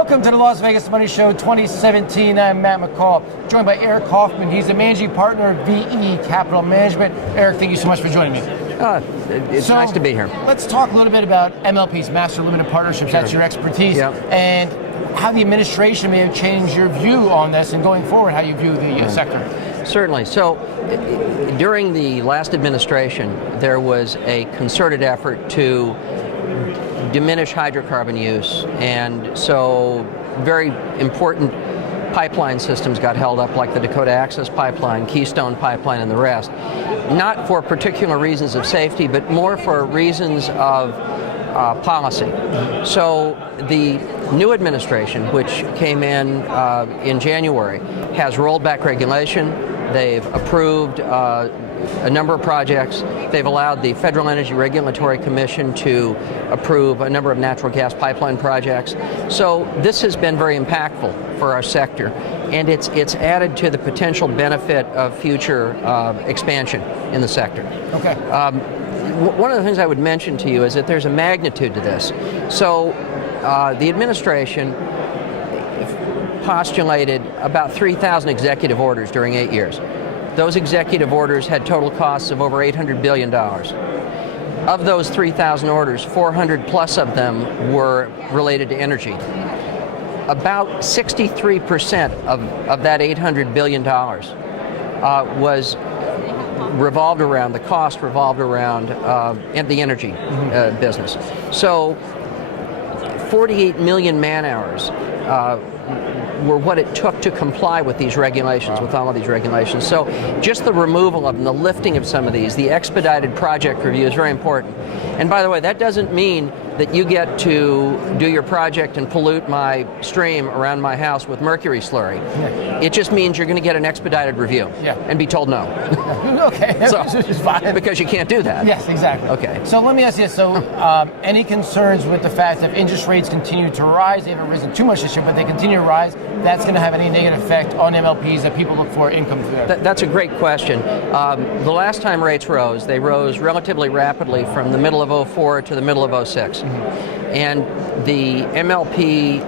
Welcome to the Las Vegas Money Show 2017. I'm Matt McCall, joined by Eric Kaufman. He's the managing partner of VE Capital Management. Eric, thank you so much for joining me. It's nice to be here. Let's talk a little bit about MLPs, Master Limited Partnerships. That's your expertise. Yep. And how the administration may have changed your view on this and going forward, how you view the sector. Certainly. So during the last administration, there was a concerted effort to diminish hydrocarbon use, and so very important pipeline systems got held up, like the Dakota Access Pipeline, Keystone Pipeline, and the rest, not for particular reasons of safety, but more for reasons of policy. So the new administration, which came in January, has rolled back regulation. They've approved a number of projects. They've allowed the Federal Energy Regulatory Commission to approve a number of natural gas pipeline projects. So this has been very impactful for our sector, and it's added to the potential benefit of future expansion in the sector. Okay. One of the things I would mention to you is that there's a magnitude to this. So the administration postulated about 3,000 executive orders during 8 years. Those executive orders had total costs of over $800 billion. Of those 3,000 orders, 400 plus of them were related to energy. About 63% of that $800 billion was revolved around, the cost revolved around the energy business. So 48 million man hours were what it took to comply with these regulations, with all of these regulations. So just the removal of them, the lifting of some of these, the expedited project review is very important. And by the way, that doesn't mean that you get to do your project and pollute my stream around my house with mercury slurry. Yeah. It just means you're going to get an expedited review and be told no. Okay, so, which is fine. Because you can't do that. Yes, exactly. Okay. So let me ask you this. So any concerns with the fact that interest rates continue to rise? They haven't risen too much this year, but they continue to rise. That's going to have any negative effect on MLPs that people look for income through there? That's a great question. The last time rates rose, they rose relatively rapidly from the middle of 04 to the middle of 06. And the MLP,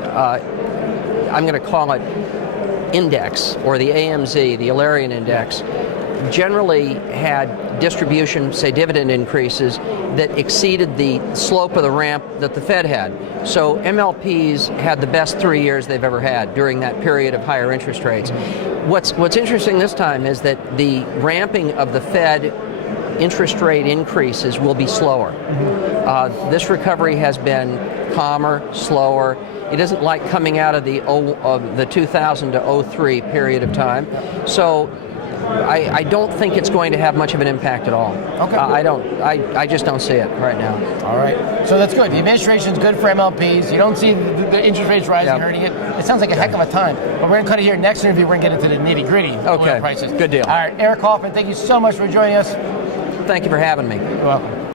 I'm going to call it index, or the AMZ, the Alarian Index, generally had distribution, say dividend increases, that exceeded the slope of the ramp that the Fed had. So MLPs had the best 3 years they've ever had during that period of higher interest rates. What's interesting this time is that the ramping of the Fed interest rate increases will be slower. This recovery has been calmer, slower. It isn't like coming out of the 2000 to 03 period of time. So I don't think it's going to have much of an impact at all. Okay. I just don't see it right now. All right. So that's good. The administration's good for MLPs. You don't see the interest rates rising, hurting it. It sounds like a heck of a time. But we're going to cut it here. Next interview, we're going to get into the nitty-gritty of oil prices. Good deal. All right. Eric Kaufman, thank you so much for joining us. Thank you for having me. You're welcome.